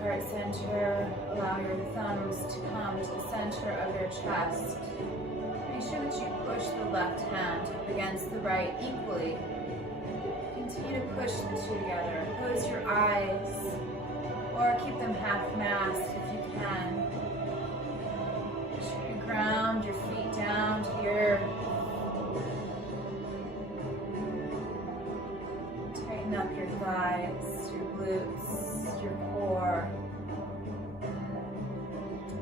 heart center. Allow your thumbs to come to the center of your chest. Make sure that you push the left hand up against the right equally. Continue to push the two together. Close your eyes or keep them half masked if you can. Make sure you ground your feet down to the earth. Tighten up your thighs, your glutes, your core.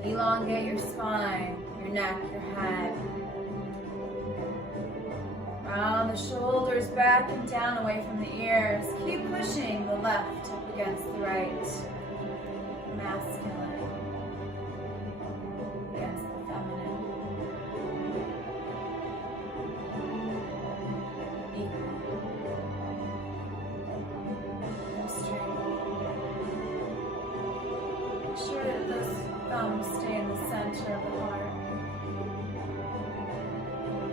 Elongate your spine, your neck, your head. Round the shoulders back and down away from the ears. Keep pushing the left up against the right. Masculine against the feminine. Equal. And straight. Make sure that those thumbs stay in the center of the heart.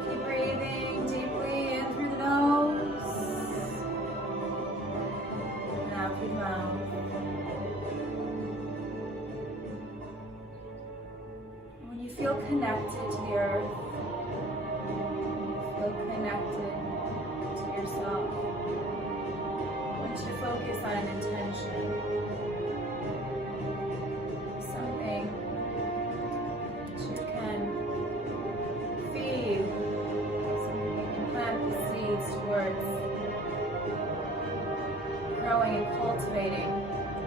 Keep breathing deeply in through the nose and out through the mouth. When you feel connected to the earth, feel connected to yourself, I want you to focus on an intention. Something that you can feed, something you can plant the seeds towards growing and cultivating,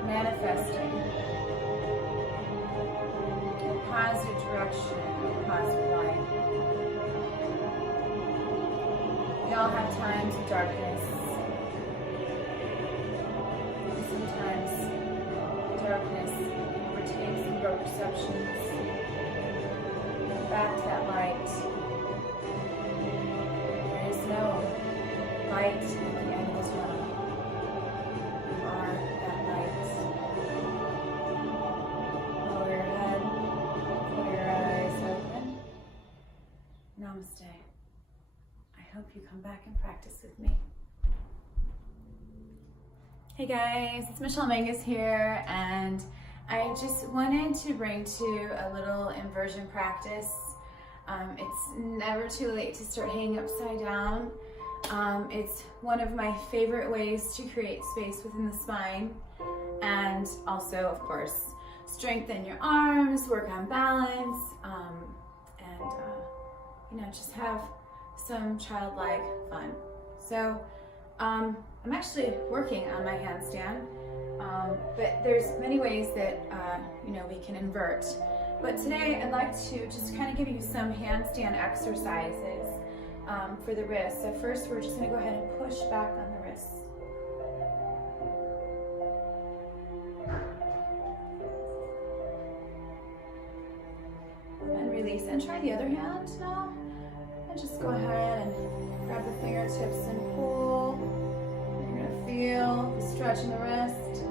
manifesting in a positive direction, in a positive light. We all have times of darkness. Sometimes darkness overtakes our perceptions. Back to that light. There is no light at the end of the tunnel. You are that light. Lower your head, pull your eyes open. Namaste. I hope you come back and practice with me. Hey guys, it's Michelle Mangus here, and I just wanted to bring to you a little inversion practice. It's never too late to start hanging upside down. It's one of my favorite ways to create space within the spine, and also, of course, strengthen your arms, work on balance, and you know, just have some childlike fun. So I'm actually working on my handstand, but there's many ways that you know, we can invert. But today I'd like to just kind of give you some handstand exercises for the wrists. So first we're just going to go ahead and push back on the wrists. And release. And try the other hand now. And just go ahead and grab the fingertips and pull. You're going to feel the stretch in the wrist.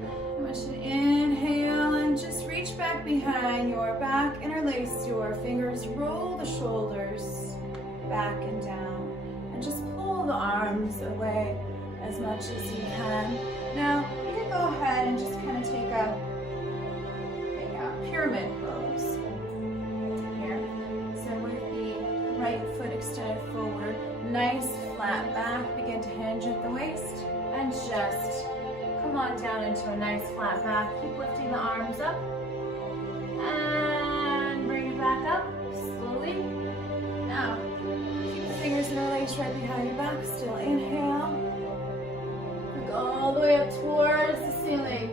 I want you to inhale and just reach back behind your back, interlace your fingers, roll the shoulders back and down, and just pull the arms away as much as you can. Now, you can go ahead and just kind of take a pyramid pose here. So with the right foot extended forward, nice flat back, begin to hinge at the waist, and just come on down into a nice flat back. Keep lifting the arms up, and bring it back up slowly. Now, keep the fingers interlaced right behind your back. Still inhale. Look all the way up towards the ceiling.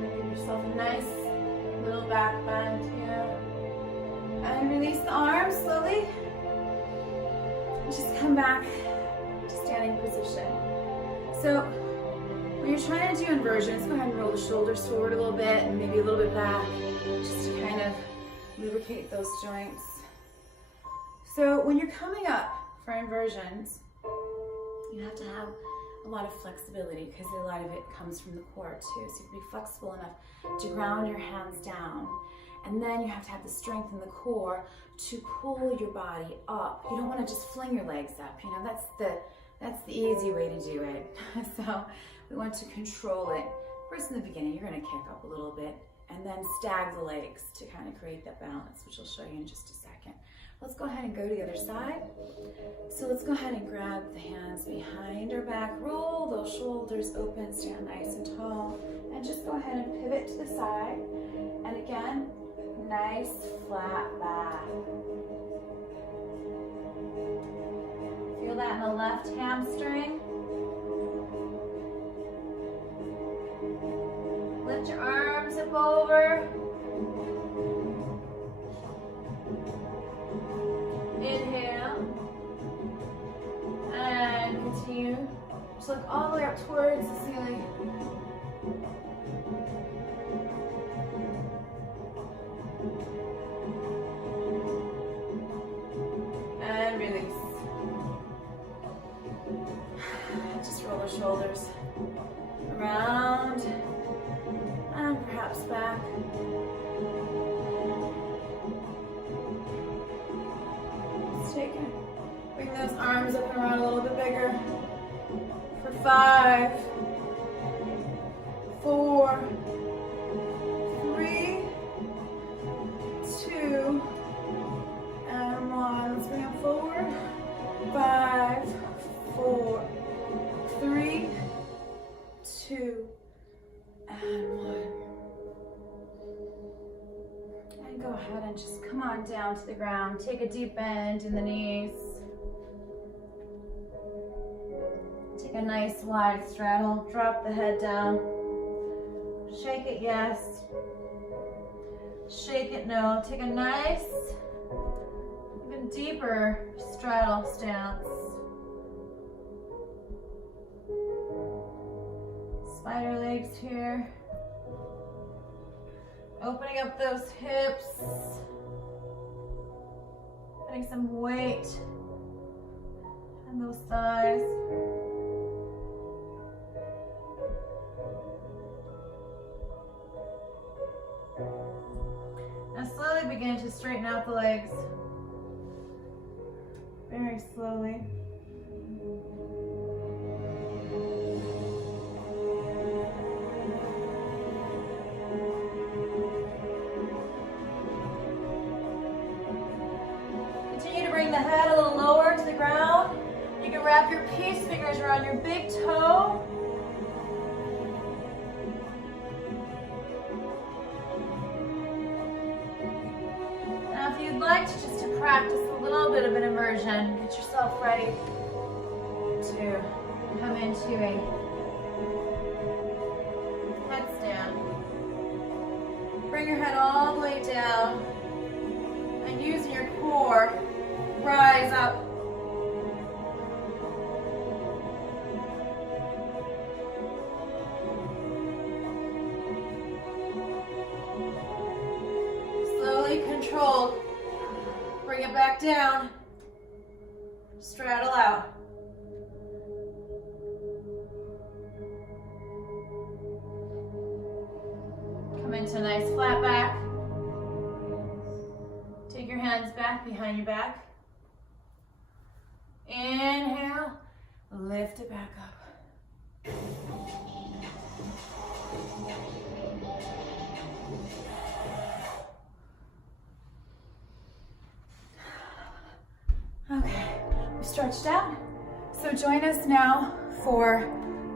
Give yourself a nice little back bend here. And release the arms slowly. Just come back to standing position. So when you're trying to do inversions, go ahead and roll the shoulders forward a little bit and maybe a little bit back, just to kind of lubricate those joints. So when you're coming up for inversions, you have to have a lot of flexibility because a lot of it comes from the core too. So you have to be flexible enough to ground your hands down And then you have to have the strength in the core to pull your body up. You don't want to just fling your legs up. You know, that's the easy way to do it. So we want to control it. First in the beginning, you're going to kick up a little bit and then stag the legs to kind of create that balance, which I'll show you in just a second. Let's go ahead and go to the other side. So let's go ahead and grab the hands behind our back, roll those shoulders open, stand nice and tall, and just go ahead and pivot to the side. And again, nice flat back. Feel that in the left hamstring. Lift your arms up over. Inhale. And continue. Just look all the way up towards the ceiling. And release. Just roll the shoulders around and perhaps back. Just take it. Bring those arms up and around a little bit bigger. For 5, 4, 3, 2, and 1. Let's bring them forward. 5, 4, 3, 2, and 1. And go ahead and just come on down to the ground. Take a deep bend in the knees. Take a nice wide straddle. Drop the head down. Shake it, yes. Shake it, no. Take a nice, even deeper straddle stance. Spider legs here. Opening up those hips. Putting some weight on those thighs. Now slowly begin to straighten out the legs. Very slowly. Continue to bring the head a little lower to the ground. You can wrap your peace fingers around your big toe. Now if you'd like to just practice a little bit of an inversion, get yourself ready to come into a headstand. Bring your head all the way down and using your core, rise up. Slowly controlled. Bring it back down. Straddle out. Come into a nice flat back. Take your hands back behind your back. Inhale, lift it back up. Okay, we stretched out. So join us now for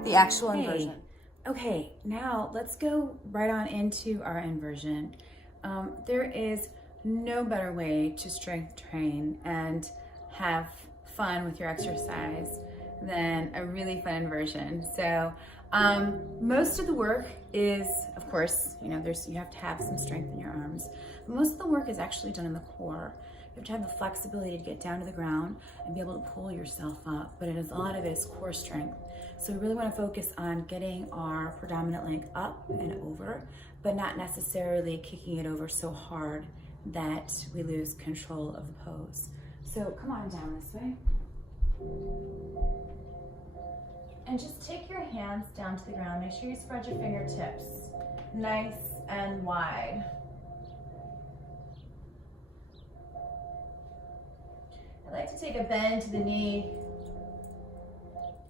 the actual inversion. Okay, now let's go right on into our inversion. There is no better way to strength train and have fun with your exercise than a really fun inversion. So most of the work is, of course, you have to have some strength in your arms. Most of the work is actually done in the core. You have to have the flexibility to get down to the ground and be able to pull yourself up, but a lot of it is core strength. So we really want to focus on getting our predominant leg up and over, but not necessarily kicking it over so hard that we lose control of the pose. So come on down this way. And just take your hands down to the ground. Make sure you spread your fingertips nice and wide. like to take a bend to the knee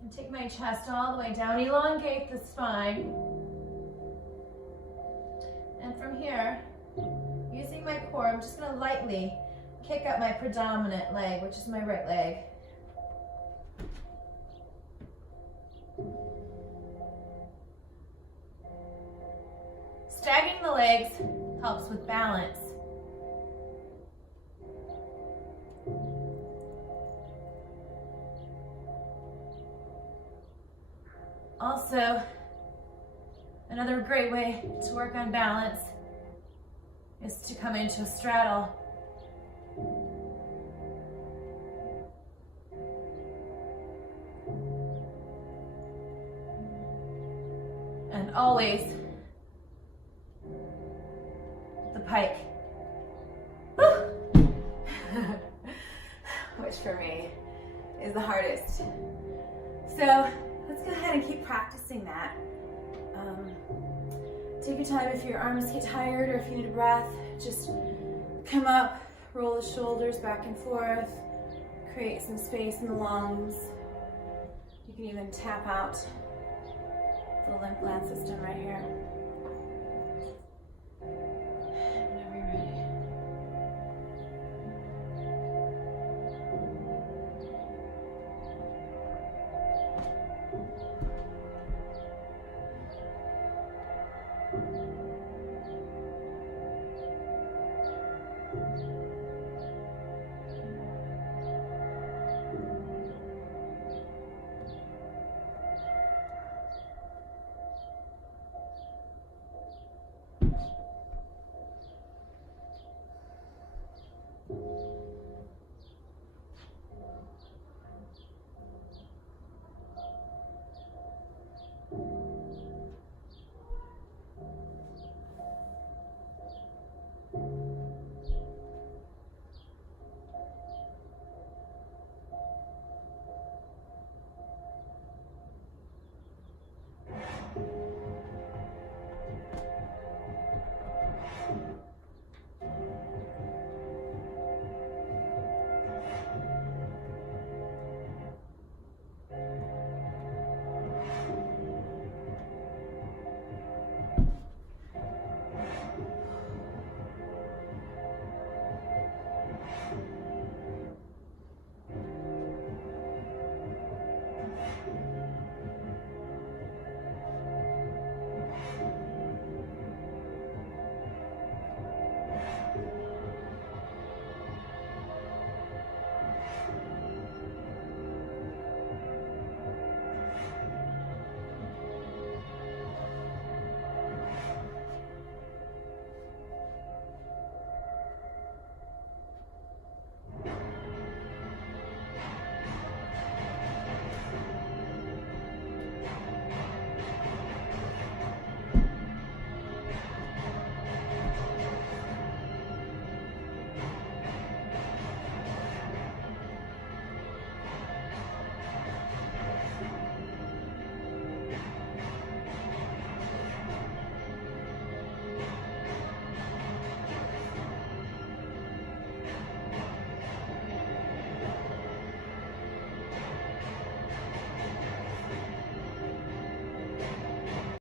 and take my chest all the way down, elongate the spine. And from here, using my core, I'm just gonna lightly kick up my predominant leg, which is my right leg. Staggering the legs helps with balance. Also, another great way to work on balance is to come into a straddle. And always the pike. Which for me is the hardest. So let's go ahead and keep practicing that. Take your time. If your arms get tired or if you need a breath, just come up, roll the shoulders back and forth, create some space in the lungs. You can even tap out the lymph gland system right here.